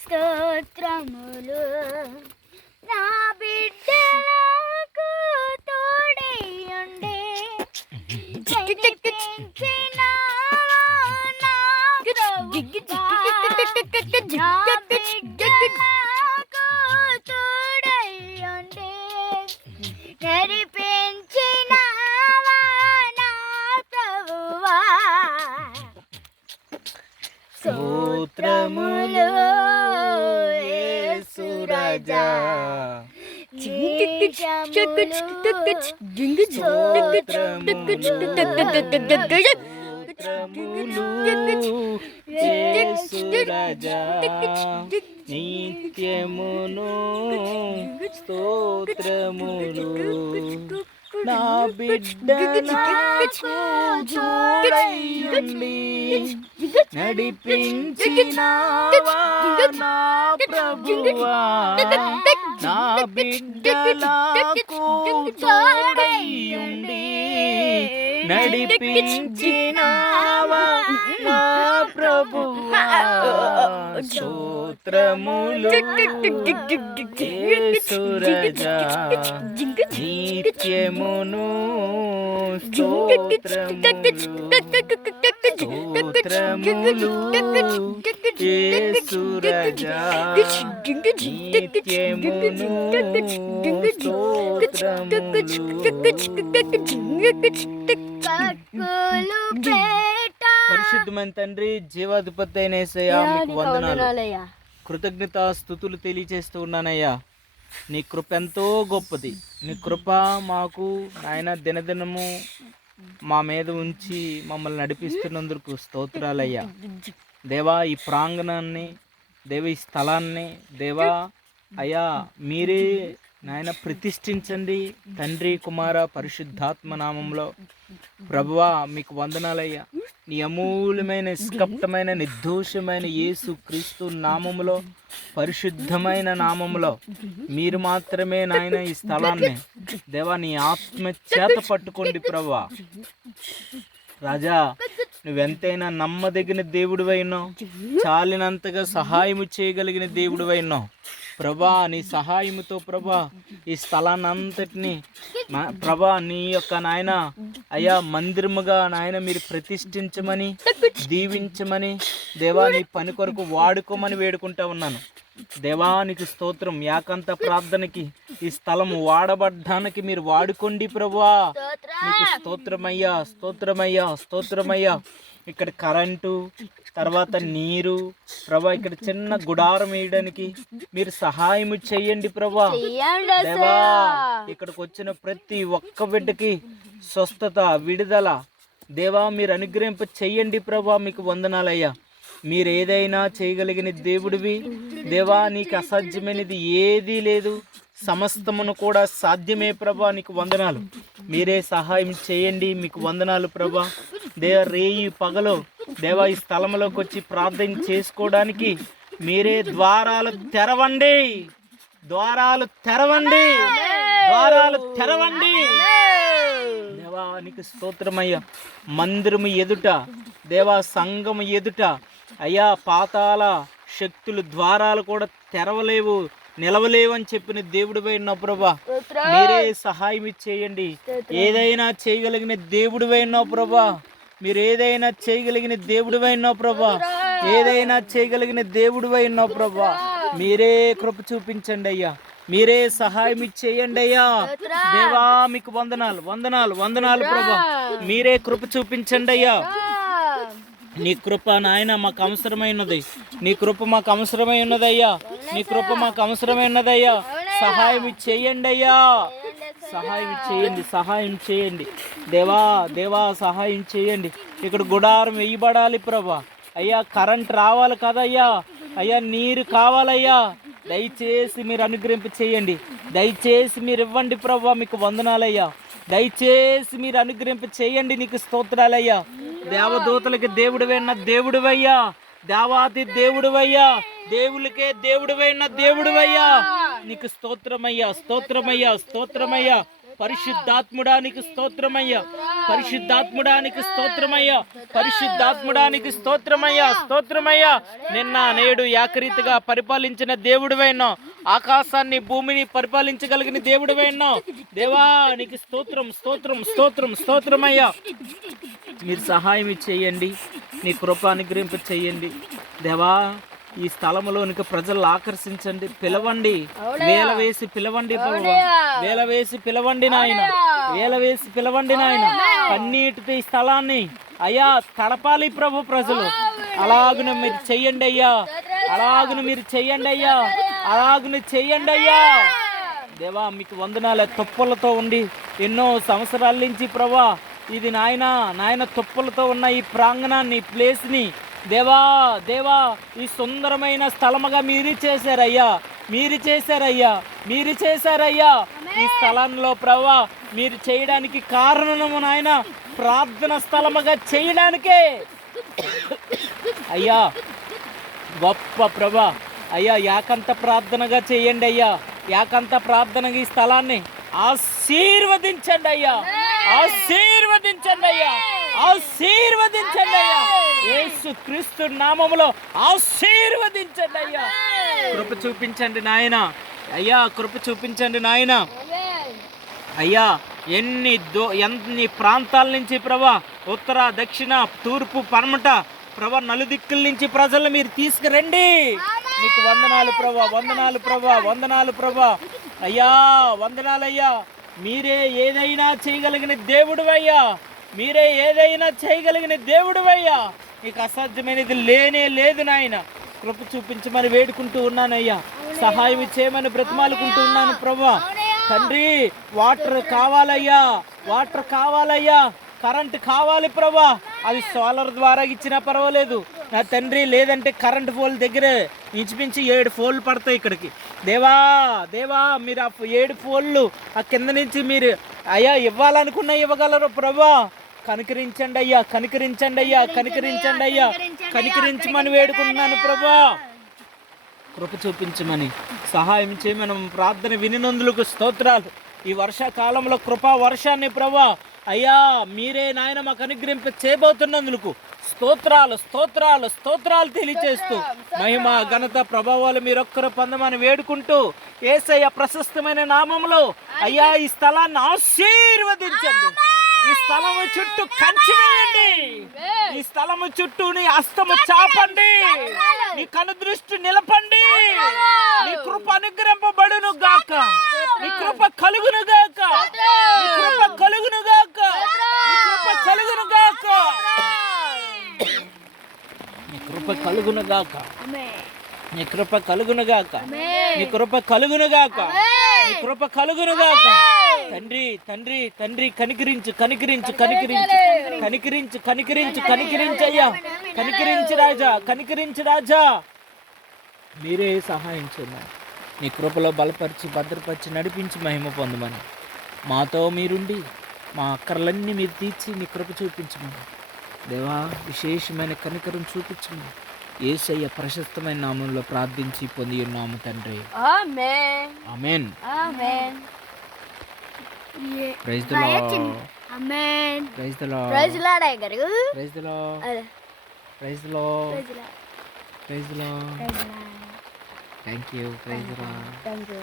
స్తోత్రములు నా బిడ్డలకు తోడైయుండే కనిపించినావా నా ప్రభువా నా బిడ్డలకు తోడైయుండే నడిపించినావా నా ప్రభువా స్తోత్రములు యేసు రాజా నిత్యమును స్తోత్రములు నా బిడ్డ నాకు తోడైయుండి నడిపించినావా నా ప్రభువా నా బిడ్డలకు తోడైయుండి నడిపించినావా నా ప్రభువా స్తోత్రములు యేసు రాజా నిత్యమును స్తోత్రములు యేసు రాజా నిత్యమును పరిశుద్ధమైన తండ్రి జీవాధిపతి అయిన యేసయ్యా మీకు వందనాలు కృతజ్ఞత స్తుతులు తెలియజేస్తూ ఉన్నానయ్యా. నీ కృప ఎంతో గొప్పది. నీ కృప మాకు నాయన దినదినము మా మీద ఉంచి మమ్మల్ని నడిపిస్తున్నందుకు స్తోత్రాలయ్యా. దేవా ఈ ప్రాంగణాన్ని, దేవ ఈ స్థలాన్ని దేవా అయ్యా మీరే నాయన ప్రతిష్ఠించండి తండ్రి కుమార పరిశుద్ధాత్మ నామంలో. ప్రభువా మీకు వందనాలయ్యా. నీ అమూల్యమైన నిష్కపటమైన నిర్దోషమైన యేసు క్రీస్తు నామములో, పరిశుద్ధమైన నామములో మీరు మాత్రమే నాయన ఈ స్థలాన్ని దేవా నీ ఆత్మ చేత పట్టుకోండి ప్రభువా. రాజా నువ్వెంతైనా నమ్మదగిన దేవుడివైనావు, చాలినంతగా సహాయము చేయగలిగిన దేవుడివైనావు ప్రభా. నీ సహాయముతో ప్రభా ఈ స్థలాన్ని అంతటిని ప్రభా నీ యొక్క నాయన అయ్యా మందిరముగా నాయన మీరు ప్రతిష్ఠించమని దీవించమని దేవా నీ పని కొరకు వాడుకోమని వేడుకుంటా ఉన్నాను. దేవానికి స్తోత్రం. ఏకాంత ప్రార్థనకి ఈ స్థలం వాడబడ్డానికి మీరు వాడుకోండి ప్రభువా. నీకు స్తోత్రమయ్యా, స్తోత్రమయ్యా, స్తోత్రమయ్యా. ఇక్కడ కరెంటు తర్వాత నీరు ప్రభా, ఇక్కడ చిన్న గుడారం వేయడానికి మీరు సహాయం చేయండి ప్రభా. దేవా ఇక్కడికి వచ్చిన ప్రతి ఒక్క బిడ్డకి స్వస్థత, విడుదల దేవా మీరు అనుగ్రహింప చెయ్యండి ప్రభా. మీకు వందనాలయ్యా. మీరు ఏదైనా చేయగలిగిన దేవుడివి దేవా. నీకు అసాధ్యమైనది ఏదీ లేదు. సమస్తమును కూడా సాధ్యమే ప్రభా. నీకు వందనాలు. మీరే సహాయం చేయండి. మీకు వందనాలు ప్రభా. దేవ రేయి పగలో దేవా ఈ స్థలంలోకి వచ్చి ప్రార్థన చేసుకోవడానికి మీరే ద్వారాలు తెరవండి, ద్వారాలు తెరవండి, ద్వారాలు తెరవండి దేవా. నీకు స్తోత్రమయ్యా. మందిరము ఎదుట దేవా, సంఘము ఎదుట అయ్యా పాతాళ శక్తులు ద్వారాలు కూడా తెరవలేవు, నిలవలేవని చెప్పిన దేవుడిపై ఉన్న ప్రభా. మీరే సహాయం చేయండి. ఏదైనా చేయగలిగిన దేవుడిపై ఉన్న ప్రభా. మీరు ఏదైనా చేయగలిగిన దేవుడిపై ఉన్న ప్రభా. ఏదైనా చేయగలిగిన దేవుడిపై ఉన్న ప్రభా. మీరే కృప చూపించండి అయ్యా. మీరే సహాయం చేయండి అయ్యా. దేవా మీకు వందనాలు, వందనాలు, వందనాలు ప్రభా. మీరే కృప చూపించండి అయ్యా. నీ కృప నాయన మాకు అవసరమైనది. నీ కృప మాకు అవసరమై ఉన్నదయ్యా. నీ కృప మాకు అవసరమై ఉన్నదయ్యా. సహాయం చేయండి అయ్యా. సహాయం చేయండి, సహాయం చేయండి దేవా. దేవా సహాయం చేయండి. ఇక్కడ గుడారం వేయబడాలి ప్రభా. అయ్యా కరెంట్ రావాలి కదయ్యా. అయ్యా నీరు కావాలయ్యా. దయచేసి మీరు అనుగ్రహింప చేయండి. దయచేసి మీరు ఇవ్వండి ప్రభా. మీకు వందనాలయ్యా. దయచేసి మీరు అనుగ్రహింప చేయండి. నీకు స్తోత్రాలయ్యా. దేవదూతలకి దేవుడివైన దేవుడివయ్యా. దేవాది దేవుడివయ్యా. దేవులకే దేవుడివైన దేవుడివయ్యా. నీకు స్తోత్రమయ్యా, స్తోత్రమయ్యా, స్తోత్రమయ్యా. పరిశుద్ధాత్ముడానికి స్తోత్రమయ్యా, పరిశుద్ధాత్ముడానికి స్తోత్రమయ్యా, పరిశుద్ధాత్ముడానికి స్తోత్రమయ్యా, స్తోత్రమయ్యా. నిన్న నేడు ఏకరీతిగా పరిపాలించిన దేవుడివైనా, ఆకాశాన్ని భూమిని పరిపాలించగలిగిన దేవుడివైనా దేవా నీకు స్తోత్రం, స్తోత్రం, స్తోత్రం, స్తోత్రమయ్యా. మీరు సహాయం చేయండి, నీ కృప అనుగ్రహింప చేయండి దేవా. ఈ స్థలంలోనికి ప్రజలు ఆకర్షించండి, పిలవండి, వేల వేసి పిలవండి ప్రభువా, వేల వేసి పిలవండి నాయన, వేల వేసి పిలవండి నాయన. కన్నీటితో ఈ స్థలాన్ని అయ్యా తడపాలి ప్రభు ప్రజలు. అలాగున మీరు చెయ్యండి అయ్యా, అలాగున మీరు చెయ్యండి అయ్యా, అలాగున చెయ్యండి అయ్యా. దేవా మీకు వందనాలే. తుప్పలతో ఉండి ఎన్నో సంవత్సరాల నుంచి ప్రభా ఇది నాయన తుప్పలతో ఉన్న ఈ ప్రాంగణాన్ని, ఈ ప్లేస్ని దేవా దేవా ఈ సుందరమైన స్థలముగా మీరు చేశారయ్యా, మీరు చేశారయ్యా, మీరు చేశారయ్యా. ఈ స్థలంలో ప్రభా మీరు చేయడానికి కారణము నాయన ప్రార్థన స్థలముగా చేయడానికే అయ్యా. గొప్ప ప్రభా అయ్యా, ఏకంత ప్రార్థనగా చేయండి అయ్యా, ఏకంత ప్రార్థనగా ఈ స్థలాన్ని ఆశీర్వదించండి అయ్యా, ఆశీర్వదించండి అయ్యా, ఆశీర్వదించండి అయ్యా. యేసు క్రీస్తు నామములో ఆశీర్వదించండి అయ్యా. కృప చూపించండి నాయన అయ్యా, కృప చూపించండి నాయన అయ్యా. ఎన్ని ప్రాంతాల నుంచి ప్రభా, ఉత్తర దక్షిణ తూర్పు పడమట ప్రభా, నలుదిక్కుల నుంచి ప్రజలు మీరు తీసుకురండి. నీకు వందనాలు ప్రభా, వందనాలు ప్రభా, వందనాలు ప్రభా అయ్యా, వందనాలయ్యా. మీరే ఏదైనా చేయగలిగిన దేవుడువయ్యా, మీరే ఏదైనా చేయగలిగిన దేవుడువయ్యా. నీకు అసాధ్యమైనది లేనే లేదు నాయన. కృప చూపించమని వేడుకుంటూ ఉన్నానయ్యా, సహాయం చేయమని బ్రతిమాలుకుంటూ ఉన్నాను ప్రభా. తండ్రి వాటర్ కావాలయ్యా, వాటర్ కావాలయ్యా, కరెంట్ కావాలి ప్రభా. అది సోలార్ ద్వారా ఇచ్చినా పర్వాలేదు నా తండ్రి, లేదంటే కరెంట్ పోల్ దగ్గర ఇంచుమించి 7 పోల్లు పడతాయి ఇక్కడికి. దేవా దేవా మీరు ఆ 7 పోల్లు ఆ కింద నుంచి మీరు అయ్యా ఇవ్వాలనుకున్నా ఇవ్వగలరు ప్రభా. కనికరించండి అయ్యా, కనికరించండి అయ్యా, కనికరించండి అయ్యా, కనికరించమని వేడుకుంటున్నాను ప్రభా. కృప చూపించమని సహాయం చేయమని ప్రార్థన వినినందులకు స్తోత్రాలు. ఈ వర్షాకాలంలో కృపా వర్షాన్ని ప్రభా అయ్యా మీరే నాయన మాకు అనుగ్రహింప చేయబోతున్నందుకు స్తోత్రాలు, స్తోత్రాలు, స్తోత్రాలు తెలియచేస్తూ మహిమ ఘనత ప్రభావాలు మీరొక్కరు పొందమని వేడుకుంటూ యేసయ్య ప్రశస్తమైన నామములో అయ్యా ఈ స్థలాన్ని ఆశీర్వదించండి. ఈ స్థలము చుట్టూ కంచి వేయండి, ఈ స్థలము చుట్టూ నీ హస్తము చాపండి, నీ కను దృష్టి నిలపండి. నీ కృప అనుగ్రహింపబడును గాక, నీ కృప కలుగును గాక, నీ కృప కలుగును గాక, నీ కృప కలుగును గాక, నీ కృప కలుగును గాక, నీ కృప కలుగును గాక, నీ కృప కలుగును గాక, నీ కృప కలుగును గాక. తండ్రి తండ్రి తండ్రి కనికరించు, కనికరించు, కనికరించు, కనికరించు, కనికరించు, కనికరించయ్యా, కనికరించు రాజా, కనికరించు రాజా. మీరే సహాయం చేయమని నీ కృపలో బలపరిచి భద్రపరిచి నడిపించి మహిమ పొందమని మాతో మీరుండి మా అక్కర్లన్నీ మీరు తీర్చి నీ కృప చూపించమని దేవా విశేషమైన కనికరం చూపించమని యేసయ్య ప్రశస్తమైన నామంలో ప్రార్థించి పొంది ఉన్నాము తండ్రి. Amen, amen, amen. Praise the lord, amen. Praise the lord, praise the lord అయ్యగారు. ప్రైజ్ ది లార్డ్, అదే praise the lord, praise the lord, praise the lord. Praise the lord. Thank you, praise the lord. Thank you.